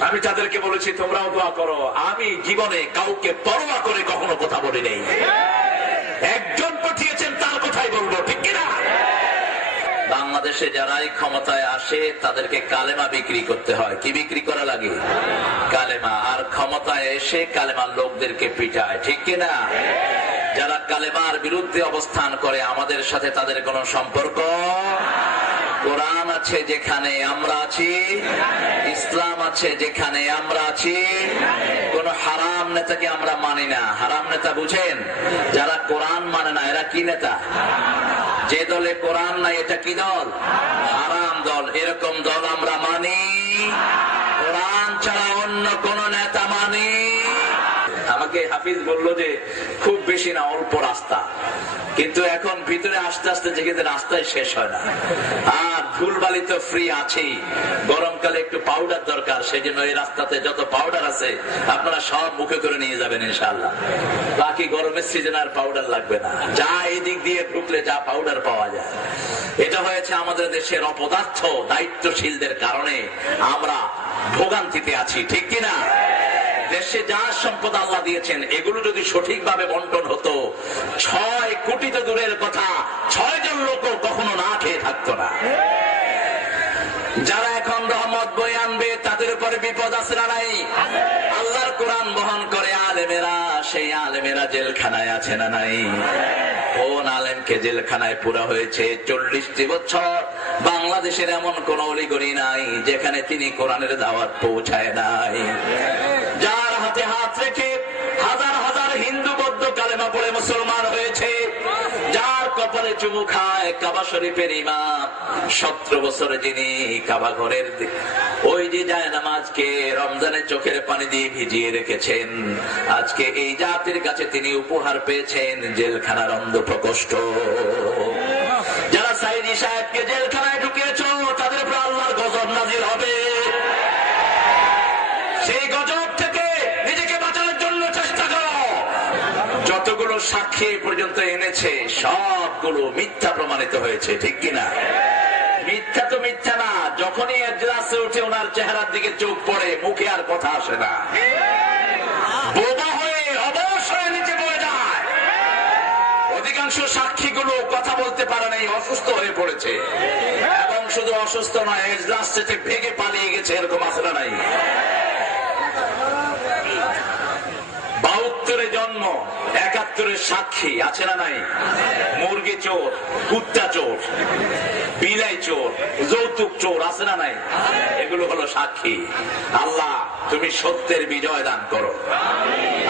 আমি তাদেরকে বলেছি, তোমরাও দোয়া করো। আমি জীবনে কাউকে পরোয়া করে কখনো কথা বলি নেই। একজন পাঠিয়েছেন, তার কথাই বলব, ঠিক কিনা? বাংলাদেশে যারাই ক্ষমতায় আসে, তাদেরকে কালেমা বিক্রি করতে হয়। কি বিক্রি করা লাগে? কালেমা। আর ক্ষমতায় এসে কালেমার লোকদেরকে পিটায়, ঠিক কিনা? যারা কালেমার বিরুদ্ধে অবস্থান করে, আমাদের সাথে তাদের কোনো সম্পর্ক? কোরআন আছে যেখানে আমরা আছি, ইসলাম আছে যেখানে আমরা আছি। কোন হারাম নেতাকে আমরা মানি না। হারাম নেতা বুঝেন, যারা কোরআন মানে না, এরা কি নেতা? যে দলে কোরআন নাই, এটা কি দল? হারাম দল। এরকম দল আমরা মানি। কোরআন ছাড়া অন্য কোন নেতা আমাকে হাফিজ বলল যে, খুব বেশি না, অল্প রাস্তা। কিন্তু এখন ভিতরে আস্তে আস্তে যেখানে রাস্তায় শেষ হয় না। আর ধুলবালি তো ফ্রি আছেই। গরমকালে একটু পাউডার দরকার সেই জন্য এই রাস্তাতে যত পাউডার আছে, আপনারা সব মুখে করে নিয়ে যাবেন ইনশাল্লাহ বাকি গরমের সিজন আর পাউডার লাগবে না। যা এই দিক দিয়ে ঢুকলে যা পাউডার পাওয়া যায়। এটা হয়েছে আমাদের দেশের অপদার্থ, দায়িত্বশীলদের কারণে আমরা ভোগান্তিতে আছি, ঠিক কিনা? দেশে যা সম্পদ আল্লাহ দিয়েছেন, এগুলো যদি সঠিকভাবে বন্টন হতো, ছয় কোটি তো দূরের কথা ছয় জন লোক কখনো না খেয়ে থাকতো না। যারা এখন রহমত বই আনবে, তাদের উপরে বিপদ আছে না নাই? আল্লাহর কোরআন বহন করে আলেমেরা, সেই আলেমেরা জেলখানায় আছে না নাই? কোন আলেমকে জেলখানায় পুরা হয়েছে চল্লিশটি বছর? বাংলাদেশের এমন কোন অলিগরি নাই, যেখানে তিনি কোরআনের দাওয়াত পৌঁছায় নাই। হাতে হাত রেখে হাজার হাজার হিন্দু বৌদ্ধ কালেমা পড়ে মুসলমান হয়েছে। যার কপালে চুমু খায় কাবা শরীফের ইমাম। সতেরো বছরে যিনি কাবা ঘরের ওই যে যায় নামাজকে রমজানের চোখের পানি দিয়ে ভিজিয়ে রেখেছেন। আজকে এই জাতির কাছে তিনি উপহার পেয়েছেন জেলখানার অন্ধ প্রকোষ্ঠ যারা সাইদি সাহেবকে জেলখানায় যতগুলো সাক্ষী পর্যন্ত এনেছে, সবগুলো মিথ্যা প্রমাণিত হয়েছে, ঠিক কিনা? মিথ্যা তো মিথ্যা না, যখনই এজলাসে উঠে ওনার চেহারার দিকে চোখ পড়ে, মুখে আর কথা আসে না। বোবা হয়ে কথা বলতে পারে এবং শুধু অসুস্থ নয়, এজলাস থেকে ভেগে পালিয়ে গেছে, এরকম আসলে নাই। সাক্ষী আছে না নাই? মুরগি চোর, কুত্তা চোর, বিলাই চোর, যৌতুক চোর আছে না নাই? এগুলো হলো সাক্ষী। আল্লাহ, তুমি সত্যের বিজয় দান করো।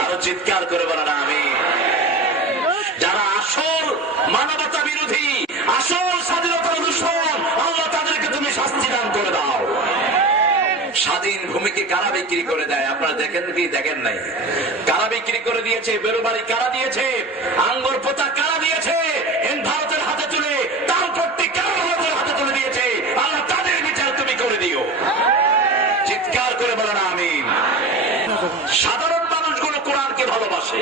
আরও চিৎকার করে বলো না আমি যারা আসল মানবতা বিরোধী ভূমিকে কারা বিক্রি করে দেয়? আপনারা দেখেন কি দেখেন নাই। কারা বিক্রি করে দিয়েছে? বেরোবাড়ি কারা দিয়েছে? আঙ্গুর পোতা কারা দিয়েছে? এন চিৎকার করে বলো না আমি সাধারণ মানুষগুলো কোরআনকে ভালোবাসে,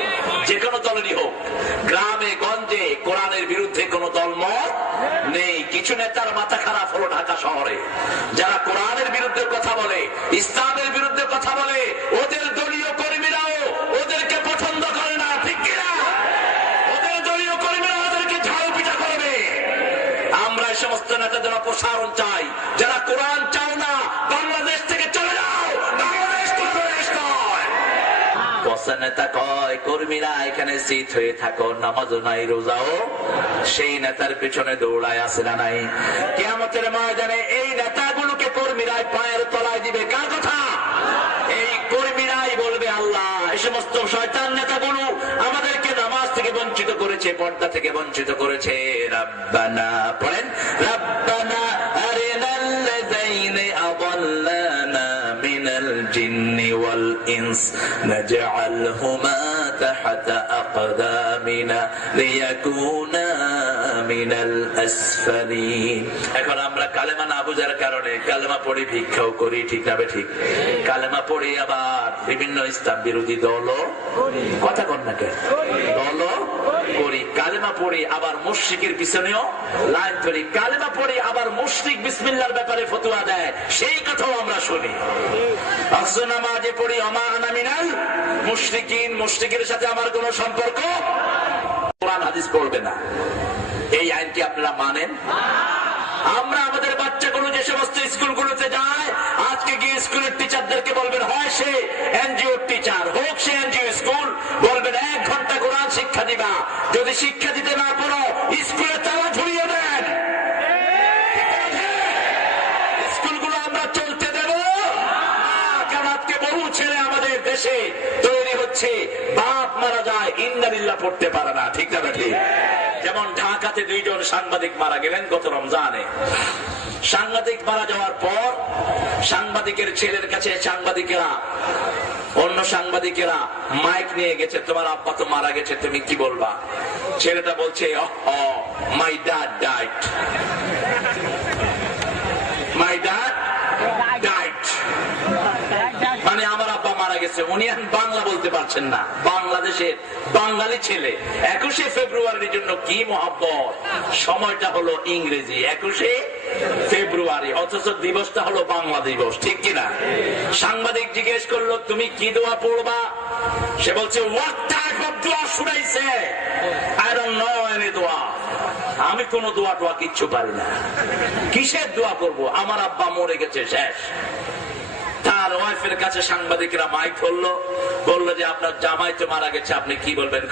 যে কোনো দলেরই হোক। গ্রামে, গঞ্জে কোরআনের বিরুদ্ধে কোন দলমত নেই। কিছু নেতার মাথা খারাপ হলো ঢাকা শহরে। যারা কোরআনের বিরুদ্ধে কথা বলে, ইসলামের বিরুদ্ধে কথা বলে, ওদের দলীয় কর্মীরাও ওদেরকে পছন্দ করে না, ঠিক কিনা? ওদের দলীয় কর্মীরা ওদেরকে ঝাড়ু পিঠা করবে। আমরা এই সমস্ত নেতাদের অপসারণ চাই। নেতা কয়, কর্মীরা এখানে সিট হয়ে থাকো, নামাজও নাই, রোজাও সেই নেতার পেছনে দৌড়ায় আসে না নাই? কেমতের ময়দানে এই নেতাগুলোকে কর্মীরাই পায়ের তলায় দিবে, কার কথা? এই কর্মীরাই বলবে, আল্লাহ এই সমস্ত শয়তান নেতাগুলো আমাদেরকে নামাজ থেকে বঞ্চিত করেছে, পর্দা থেকে বঞ্চিত করেছে। রাব্বানা, পড়েন, রাব্বানা ওয়াল نجعلهما تحت أقدامنا ليكونا من الأسفلين. এখন আমরা কালেমা না বুঝার কারণে কালেমা পড়ি ভিক্ষাও করি ঠিক না ঠিক কালেমা পড়ি আবার বিভিন্ন ইসলাম বিরোধী দল কথা কন না কেন? দল করি কালেমা আবার মুশ্রিকের পিছনেও লাইন ধরি। কালেমা আবার মুশ্রিক বিসমিল্লার ব্যাপারে ফতুয়া দেয়। সেই কথাও আমরা শুনি। পড়ি অমা আনামিনাল মুশ্রিকিন, মুশ্রিকের সাথে আমার সম্পর্ক? কোরআন, হাদিস পড়বে না। এই আইন কি আপনারা মানেন? আমরা আমাদের বাচ্চাগুলো যে সমস্ত স্কুলগুলোতে যায়, আজকে গিয়ে স্কুলের টিচারদেরকে বলবেন, হয় সে এনজিও টিচার হোক সে এনজিও স্কুল বলবেন এক ঘণ্টা কোরআন দিবা যদি শিক্ষা দিতে না পারো স্কুলে তালা ঝুলিয়ে দেন। স্কুলগুলো আমরা চলতে দেব। না, কারণ আজকে বহু ছেলে আমাদের দেশে তৈরি হচ্ছে। বাপ মারা যায় ইন্দারিল্লা পড়তে পারে না। ঠিক না ঠিক যেমন ঢাকাতে দুইজন সাংবাদিক মারা গেলেন গত রমজানে। সাংবাদিক মারা যাওয়ার পর সাংবাদিকের ছেলের কাছে সাংবাদিকেরা অন্য সাংবাদিকেরা মাইক নিয়ে গেছে, তোমার আব্বা তো মারা গেছে, তুমি কি বলবা? ছেলেটা বলছে মাই ডাড ডাইট মাই ডাড ডাইট মানে আমার আব্বা মারা গেছে, উনি বাংলা বলতে পারছেন না। বাংলাদেশের বাঙালি ছেলে। একুশে ফেব্রুয়ারির জন্য কি মহাব্বত? সময়টা হলো ইংরেজি। একুশে ফেব্রুয়ারি, অথচ দিবসটা হলো বাংলা দিবস, ঠিক কিনা? সাংবাদিক জিজ্ঞেস করল, তুমি কি দোয়া পড়বা? সে বলছে শুনাইছে দোয়া আমি কোন দোয়া টোয়া কিচ্ছু পারি না। কিসের দোয়া করব? আমার আব্বা মরে গেছে, শেষ। তার ওয়াইফের কাছে সাংবাদিকরা মাইক ধরলো বলল যে আপনার জামাই তো মারা গেছে আপনি কি বলবেন?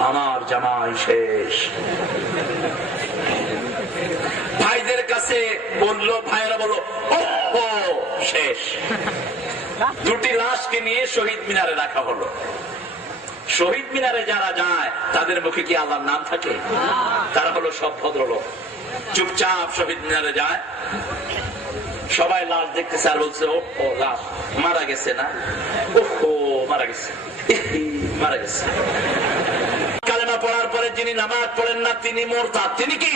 আমার জামাই শেষ। ভাইদের কাছে বলল ভাইয়েরা বলল ও, শেষ। দুটি লাশকে নিয়ে শহীদ মিনারে রাখা হলো। শহীদ মিনারে যারা যায় তাদের মুখে কি আল্লাহর নাম থাকে? তারা হলো সব ভদ্রলোক। চুপচাপ শহীদ মিনারে যায়। সবাই লাশ দেখতেছে আর বলছে ও লাশ, মারা গেছে না? ও মারা গেছে। মারা গেছে। যিনি নামাজ পড়েন না, তিনি মোরতাদ। তিনি কি?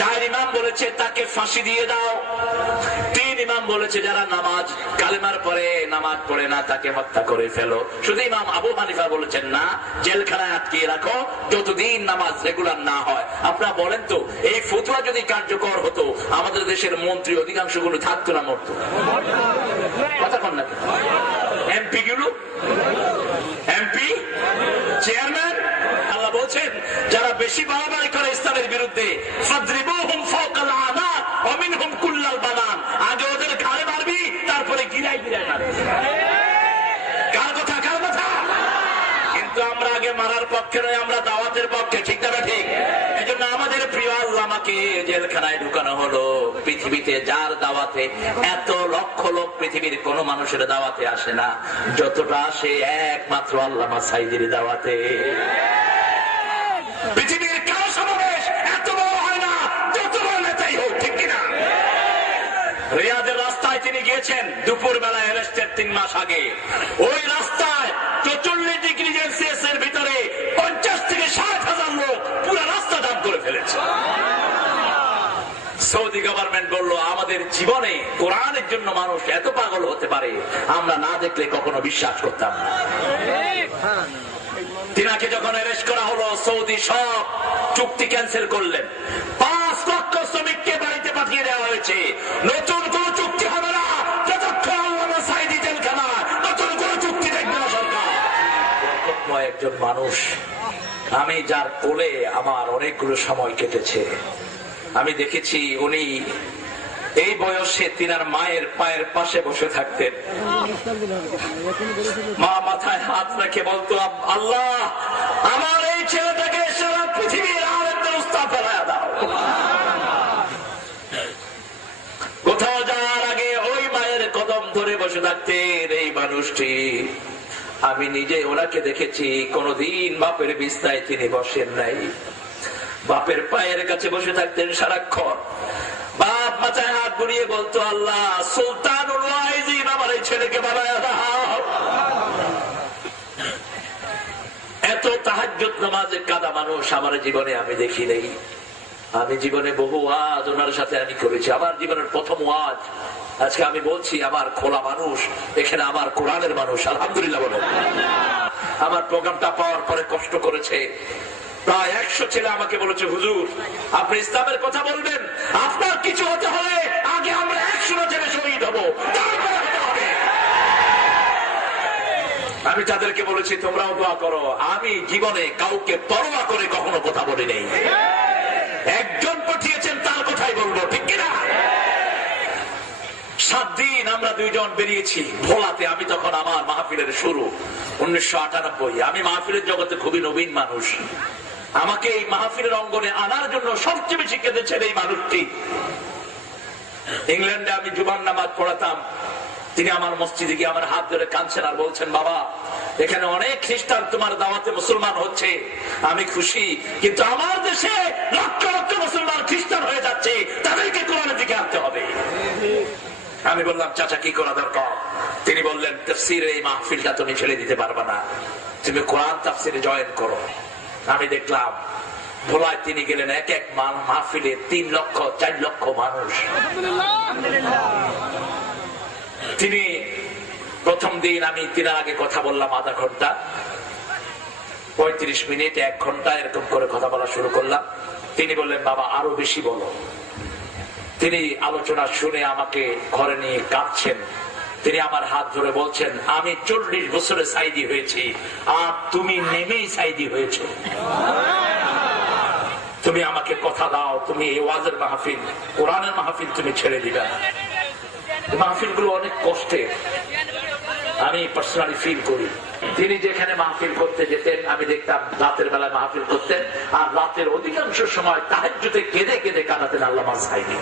চার ইমাম বলেছে, তাকে ফাঁসি দিয়ে দাও। তিন ইমাম বলেছে, যারা নামাজ, কালেমার পরে নামাজ পড়ে না, তাকে হত্যা করে ফেলো। শুধু ইমাম আবু হানিফা বলেছেন না, জেলখানায় আটকিয়ে রাখো, যতদিন নামাজ রেগুলার না হয়। আপনারা বলেন তো, এই ফতুয়া যদি কার্যকর হতো, আমাদের দেশের মন্ত্রী অধিকাংশগুলো থাকতো না, মরতো কথা কন না এমপি গুলো এমপি চেয়ারম্যান আল্লাহ বলছেন যারা বেশি বাড়াবাড়ি করে ইসলামের বিরুদ্ধে। আগে ওদের ঘাড়ে মারবি, তারপরে গিরাই গিরাই মারবি। ঢুকানো হলো। পৃথিবীতে যার দাওয়াতে এত লক্ষ লোক পৃথিবীর কোন মানুষের দাওয়াতে আসে না। যতটা আসে একমাত্র আল্লামা সাইদের দাওয়াতে। রিয়াদের রাস্তায় তিনি গিয়েছেন দুপুর বেলায় অ্যারেস্টের তিন মাস আগে। ওই রাস্তায় চৌচল্লিশ ডিগ্রি সেলসিয়াস এর ভিতরে পঞ্চাশ থেকে ষাট হাজার লোক পুরো রাস্তা দাম করে ফেলেছে। সৌদি গভর্নমেন্ট বলল, আমাদের জীবনে কোরআনের জন্য মানুষ এত পাগল হতে পারে, আমরা না দেখলে কখনো বিশ্বাস করতাম তিনাকে যখন অ্যারেস্ট করা হলো, সৌদি সব চুক্তি ক্যান্সেল করলেন। হয়েছে নতুন কোন চুক্তি হবে না। যতক্ষণ সাইদি জেলখানায় নতুন কোন চুক্তি দেখবে না সরকার। একজন মানুষ। আমি যার কোলে আমার অনেকগুলো সময় কেটেছে। আমি দেখেছি উনি এই বয়সে তিনার মায়ের পায়ের পাশে বসে থাকতেন। মা মাথায় হাত রেখে বলতো "আব- আল্লাহ, আমার এই ছেলেটাকে সারা পৃথিবীর আরেকটা উস্তাদ ফেলায় দাও কোথাও যাওয়ার আগে ওই মায়ের কদম ধরে বসে থাকতেন এই মানুষটি। আমি নিজে ওনাকে দেখেছি, কোনদিন বাপের বিস্তায় তিনি বসেন নাই। বাপের পায়ের কাছে বসে থাকতেন সারাক্ষণ। বাপ মাথায় হাত বুড়িয়ে বলতো, আল্লাহ ওয়াইজিন আমার এই ছেলেকে বানায় এত তাহাজ্জুদ নামাজে কাদা মানুষ আমার জীবনে আমি দেখি নেই। আমি জীবনে বহু আজ ওনার সাথে আমি করেছি। আমার জীবনের প্রথম ওয়াজ আজকে আমি বলছি, আমার খোলা মানুষ, এখানে আমার কোরআনের মানুষ, আলহামদুলিল্লাহ বলো আমার প্রোগ্রামটা পাওয়ার পরে কষ্ট করেছে। প্রায় একশো ছেলে আমাকে বলেছে, হুজুর, আপনি ইসলামের কথা বলবেন, আপনার কিছু হতে হলে আগে আমরা একশো ছেলে শহীদ হব। আমি তাদেরকে বলেছি, তোমরাও দোয়া করো। আমি জীবনে কাউকে পরোয়া করে কখনো কথা বলি নেই। দুইজন বেরিয়েছি ভোলাতে, আমি তখন আমার মাহফিলের শুরু, উনিশশো আটানব্বই। আমি মাহফিলের জগতে খুবই নবীন মানুষ। আমাকে এই মাহফিলের অঙ্গনে আনার জন্য সবচেয়ে বেশি কেঁদেছেন এই মানুষটি। ইংল্যান্ডে আমি জুবান নামাজ পড়াতাম। তিনি আমার মসজিদে গিয়ে আমার হাত ধরে কাঁদছেন আর বলছেন, বাবা, এখানে অনেক খ্রিস্টান তোমার দাওয়াতে মুসলমান হচ্ছে। আমি খুশি, কিন্তু আমার দেশে লক্ষ লক্ষ মুসলমান খ্রিস্টান হয়ে যাচ্ছে। তাদেরকে কোরআনের দিকে আনতে হবে আমি বললাম, চাচা, কি করা দরকার? তিনি বললেন, তফসিরে এই মাহফিলটা তুমি ছেড়ে দিতে পারবে না। তুমি কোরআন তাফসিরে জয়েন করো। আমি দেখলাম, ভোলায় তিনি গেলেন এক এক মাহফিলে তিন লক্ষ, চার লক্ষ মানুষ। তিনি, প্রথম দিন আমি তিনার আগে কথা বললাম আধা ঘণ্টা। পঁয়ত্রিশ মিনিট, এক ঘণ্টা, এরকম করে কথা বলা শুরু করলাম। তিনি বললেন, বাবা, আরও বেশি বলো। তিনি আলোচনা শুনে আমাকে ঘরে নিয়ে কাঁদছেন। তিনি আমার হাত ধরে বলছেন, আমি চল্লিশ বছরে সাইদি হয়েছি, আর তুমি নেমেই সাইদি হয়েছ। তুমি আমাকে কথা দাও, তুমি এই ওয়াজের মাহফিল, কোরআনের মাহফিল তুমি ছেড়ে দিবে। মাহফিলগুলো অনেক কষ্টের আমি পার্সোনালি ফিল করি। তিনি যেখানে মাহফিল করতে যেতেন, আমি দেখতাম রাতের বেলায় মাহফিল করতেন, আর রাতের অধিকাংশ সময় তাহাজ্জুদে কেঁদে কেঁদে কাটাতেন আল্লাহ সাইদি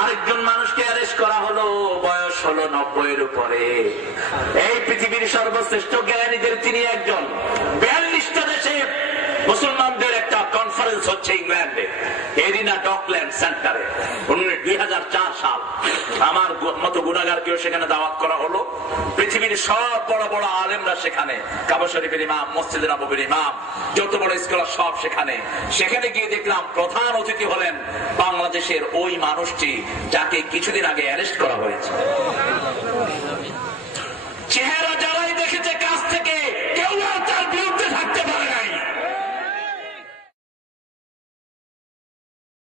আরেকজন মানুষকে অ্যারেস্ট করা হলো, বয়স হলো নব্বইয়ের উপরে। এই পৃথিবীর সর্বশ্রেষ্ঠ জ্ঞানীদের তিনি একজন। বিয়াল্লিশটা দেশে মুসলমানদের একটা কনফারেন্স হচ্ছে ইংল্যান্ডে। এরিনা ডকল্যান্ড সেন্টারে। দুই সাল। আমার মতো সেখানে দাওয়াত করা হলো। পৃথিবীর সব বড় বড় আলেমরা সেখানে। কাবা শরীফের ইমাম, মসজিদ নবীর ইমাম, যত বড় সব সেখানে। সেখানে গিয়ে দেখলাম প্রধান অতিথি হলেন বাংলাদেশের ওই মানুষটি যাকে কিছুদিন আগে অ্যারেস্ট করা হয়েছে।